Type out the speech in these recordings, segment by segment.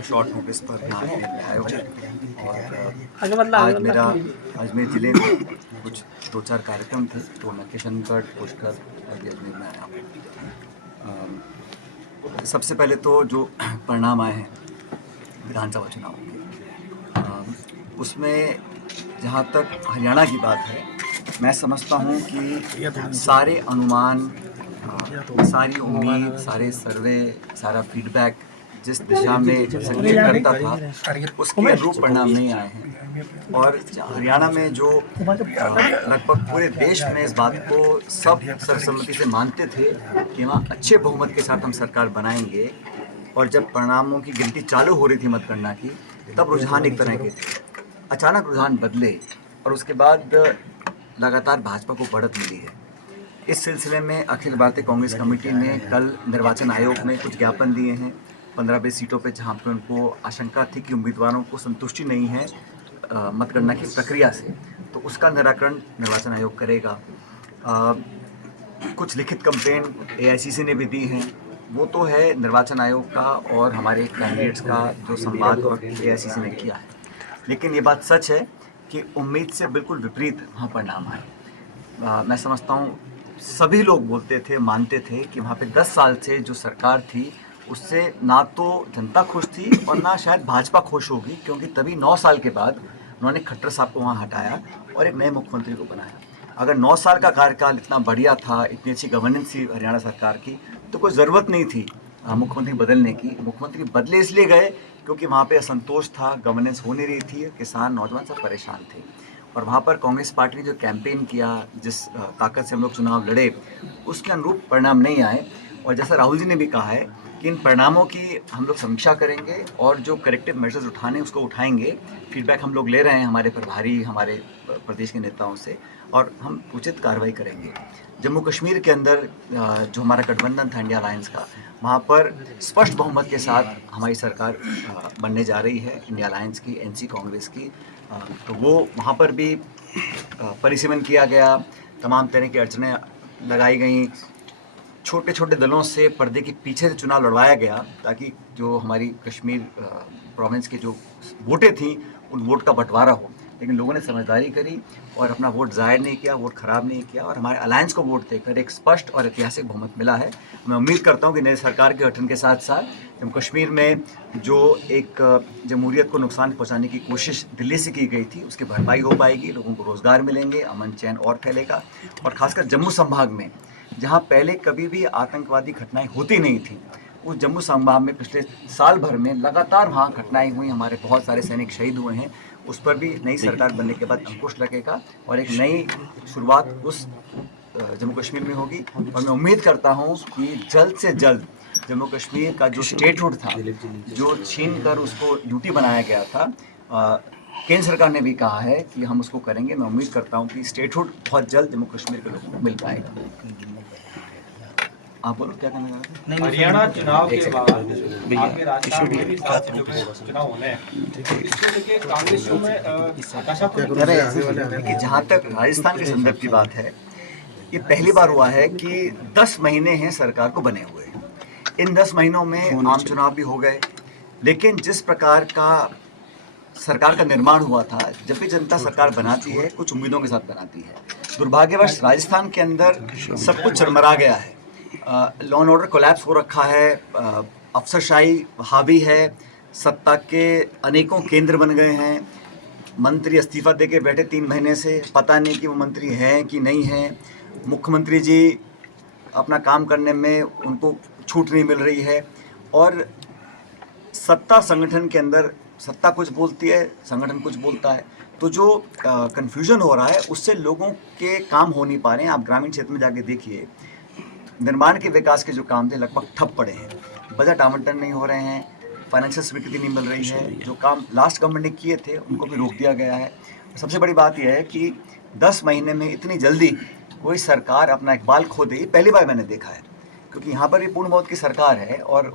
Short notice पर यहाँ पे मैं आया हूँ और अजमेर ज़िले में कुछ 2-4 कार्यक्रम थे, तो मैं किशनगढ़, पुष्कर और भी अजमेर में आया हूँ। सबसे पहले तो जो परिणाम आए हैं विधानसभा चुनाव के, उसमें जहाँ तक हरियाणा की बात है, मैं समझता हूँ कि सारे अनुमान, सारी उम्मीद, सारे सर्वे, सारा फीडबैक जिस दिशा में संकेत करता था, उसके अनुरूप परिणाम नहीं आए हैं। और हरियाणा में जो लगभग पूरे देश में इस बात को सब सर्वसम्मति से मानते थे कि वहाँ अच्छे बहुमत के साथ हम सरकार बनाएंगे, और जब परिणामों की गिनती चालू हो रही थी मतगणना की, तब रुझान एक तरह के थे। अचानक रुझान बदले और उसके बाद लगातार भाजपा को बढ़त मिली है। इस सिलसिले में अखिल भारतीय कांग्रेस कमेटी ने कल निर्वाचन आयोग में कुछ ज्ञापन दिए हैं 15-20 सीटों पे, जहां पर उनको आशंका थी कि उम्मीदवारों को संतुष्टि नहीं है मतगणना की प्रक्रिया से, तो उसका निराकरण निर्वाचन आयोग करेगा। कुछ लिखित कंप्लेन एआईसीसी ने भी दी हैं, वो तो है निर्वाचन आयोग का और हमारे कैंडिडेट्स का जो संवाद और एआईसीसी ने किया है। लेकिन ये बात सच है कि उम्मीद से बिल्कुल विपरीत वहाँ परिणाम आए। मैं समझता हूँ सभी लोग बोलते थे, मानते थे कि वहाँ पे 10 साल से जो सरकार थी उससे ना तो जनता खुश थी और ना शायद भाजपा खुश होगी, क्योंकि तभी 9 साल के बाद उन्होंने खट्टर साहब को वहाँ हटाया और एक नए मुख्यमंत्री को बनाया। अगर 9 साल का कार्यकाल इतना बढ़िया था, इतनी अच्छी गवर्नेंस थी हरियाणा सरकार की, तो कोई ज़रूरत नहीं थी मुख्यमंत्री बदलने की। मुख्यमंत्री बदले इसलिए गए क्योंकि वहाँ पे असंतोष था, गवर्नेंस हो नहीं रही थी, किसान नौजवान सब परेशान थे। और वहाँ पर कांग्रेस पार्टी ने जो कैंपेन किया, जिस ताकत से हम लोग चुनाव लड़े, उसके अनुरूप परिणाम नहीं आए। और जैसा राहुल जी ने भी कहा है कि इन परिणामों की हम लोग समीक्षा करेंगे और जो करेक्टिव मेजर्स उठाने उसको उठाएंगे। फीडबैक हम लोग ले रहे हैं हमारे प्रभारी, हमारे प्रदेश के नेताओं से, और हम उचित कार्रवाई करेंगे। जम्मू कश्मीर के अंदर जो हमारा गठबंधन था इंडिया अलायंस का, वहाँ पर स्पष्ट बहुमत के साथ हमारी सरकार बनने जा रही है, इंडिया अलायंस की, एनसी कांग्रेस की। तो वो वहाँ पर भी परिसीमन किया गया, तमाम तरह की अड़चनें लगाई गई, छोटे छोटे दलों से पर्दे के पीछे से चुनाव लड़वाया गया, ताकि जो हमारी कश्मीर प्रोविंस की जो वोटें थी उन वोट का बंटवारा हो। लेकिन लोगों ने समझदारी करी और अपना वोट ज़ाहिर नहीं किया, वोट खराब नहीं किया, और हमारे अलायंस को वोट देकर एक स्पष्ट और ऐतिहासिक बहुमत मिला है। मैं उम्मीद करता हूँ कि नई सरकार के गठन के साथ साथ जम्मू कश्मीर में जो एक जमहूरियत को नुकसान पहुँचाने की कोशिश दिल्ली से की गई थी, उसकी भरपाई हो पाएगी, लोगों को रोज़गार मिलेंगे, अमन चैन और फैलेगा। और ख़ासकर जम्मू संभाग में, जहाँ पहले कभी भी आतंकवादी घटनाएं होती नहीं थी, उस जम्मू संभाग में पिछले साल भर में लगातार वहाँ घटनाएं हुई, हमारे बहुत सारे सैनिक शहीद हुए हैं। उस पर भी नई सरकार बनने के बाद अंकुश लगेगा और एक नई शुरुआत उस जम्मू कश्मीर में होगी। और मैं उम्मीद करता हूँ कि जल्द से जल्द जम्मू कश्मीर का जो स्टेटहुड था, जो छीन कर उसको यूटी बनाया गया था, केंद्र सरकार ने भी कहा है कि हम उसको करेंगे। मैं उम्मीद करता हूँ कि स्टेटहुड बहुत जल्द जम्मू कश्मीर के लोगों को मिल पाएगा। आप बोलो क्या कहना चाहते हैं? हरियाणा चुनाव के बाद आगे राजस्थान में भी 7 सीटों पे चुनाव होने हैं, इसको लेके कांग्रेस में हताशा कि जहाँ तक राजस्थान के संदर्भ की बात है, ये पहली बार हुआ है कि 10 महीने हैं सरकार को बने हुए। इन 10 महीनों में आम चुनाव भी हो गए, लेकिन जिस प्रकार का सरकार का निर्माण हुआ था, जब भी जनता सरकार बनाती है कुछ उम्मीदों के साथ बनाती है। दुर्भाग्यवश राजस्थान के अंदर सब कुछ चरमरा गया है, लॉ एंड ऑर्डर कोलैप्स हो रखा है, अफसरशाही हावी है, सत्ता के अनेकों केंद्र बन गए हैं, मंत्री इस्तीफा दे के बैठे 3 महीने से, पता नहीं कि वो मंत्री हैं कि नहीं हैं, मुख्यमंत्री जी अपना काम करने में उनको छूट नहीं मिल रही है, और सत्ता संगठन के अंदर सत्ता कुछ बोलती है, संगठन कुछ बोलता है। तो जो कन्फ्यूजन हो रहा है उससे लोगों के काम हो नहीं पा रहे हैं। आप ग्रामीण क्षेत्र में जाके देखिए, निर्माण के विकास के जो काम थे लगभग ठप पड़े हैं, बजट आवंटन नहीं हो रहे हैं, फाइनेंशियल स्वीकृति नहीं मिल रही है, जो काम लास्ट गवर्नमेंट ने किए थे उनको भी रोक दिया गया है। सबसे बड़ी बात यह है कि 10 महीने में इतनी जल्दी कोई सरकार अपना इकबाल खो दे, पहली बार मैंने देखा है, क्योंकि यहाँ पर भी पूर्ण बहुमत की सरकार है और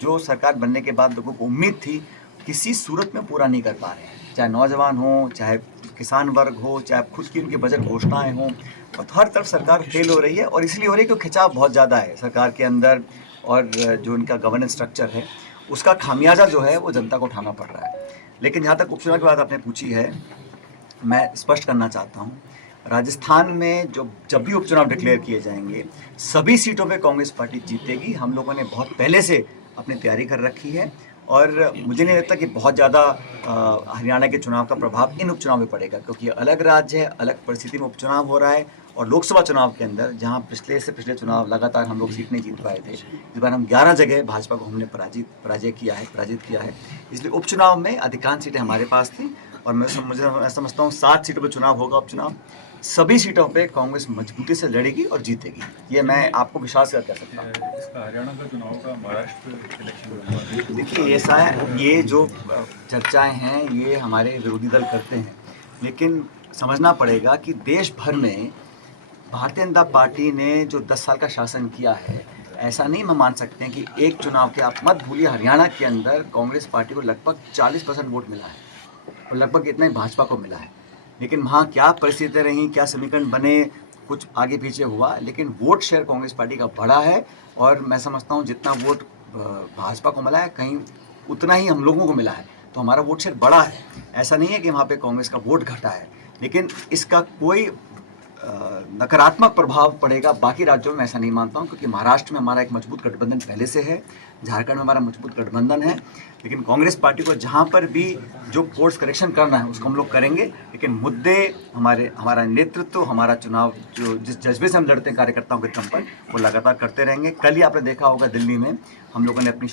जो सरकार बनने के बाद लोगों को उम्मीद थी किसी सूरत में पूरा नहीं कर पा रहे हैं, चाहे नौजवान हो, चाहे किसान वर्ग हो, चाहे खुद की उनकी बजट घोषणाएं हों, और हर तरफ सरकार फेल हो रही है। और इसलिए हो रही है क्योंकि खिंचाव बहुत ज़्यादा है सरकार के अंदर, और जो उनका गवर्नेंस स्ट्रक्चर है उसका खामियाजा जो है वो जनता को उठाना पड़ रहा है। लेकिन जहाँ तक उपचुनाव की बात आपने पूछी है, मैं स्पष्ट करना चाहता हूँ, राजस्थान में जब भी उपचुनाव डिक्लेयर किए जाएंगे, सभी सीटों पे कांग्रेस पार्टी जीतेगी। हम लोगों ने बहुत पहले से अपनी तैयारी कर रखी है और मुझे नहीं लगता कि बहुत ज़्यादा हरियाणा के चुनाव का प्रभाव इन उपचुनाव में पड़ेगा, क्योंकि अलग राज्य है, अलग परिस्थिति में उपचुनाव हो रहा है। और लोकसभा चुनाव के अंदर जहां पिछले चुनाव लगातार हम लोग सीट नहीं जीत पाए थे, इस बार हम 11 जगह भाजपा को हमने पराजित किया है। इसलिए उपचुनाव में अधिकांश सीटें हमारे पास थी और मैं समझता हूँ 7 सीटों पर चुनाव होगा उपचुनाव। सभी सीटों पे कांग्रेस मजबूती से लड़ेगी और जीतेगी, ये मैं आपको विश्वास कर सकता हूँ। इसका हरियाणा का चुनाव का महाराष्ट्र इलेक्शन देखिए ऐसा है, ये जो चर्चाएं हैं ये हमारे विरोधी दल करते हैं, लेकिन समझना पड़ेगा कि देश भर में भारतीय जनता पार्टी ने जो 10 साल का शासन किया है, ऐसा नहीं हम मान सकते हैं कि एक चुनाव के, आप मत भूलिए हरियाणा के अंदर कांग्रेस पार्टी को लगभग 40% वोट मिला है और लगभग इतना ही भाजपा को मिला है। लेकिन वहाँ क्या परिस्थितियाँ रहीं, क्या समीकरण बने, कुछ आगे पीछे हुआ, लेकिन वोट शेयर कांग्रेस पार्टी का बढ़ा है और मैं समझता हूँ जितना वोट भाजपा को मिला है कहीं उतना ही हम लोगों को मिला है, तो हमारा वोट शेयर बढ़ा है। ऐसा नहीं है कि वहाँ पे कांग्रेस का वोट घटा है, लेकिन इसका कोई नकारात्मक प्रभाव पड़ेगा बाकी राज्यों में, ऐसा नहीं मानता हूँ, क्योंकि महाराष्ट्र में हमारा एक मजबूत गठबंधन पहले से है, झारखंड में हमारा मजबूत गठबंधन है। लेकिन कांग्रेस पार्टी को जहाँ पर भी जो कोर्स करेक्शन करना है उसको हम लोग करेंगे, लेकिन मुद्दे हमारा नेतृत्व, हमारा चुनाव जो जिस जज्बे से हम लड़ते हैं कार्यकर्ताओं के दम पर, वो लगातार करते रहेंगे। कल ही आपने देखा होगा दिल्ली में हम लोगों ने अपनी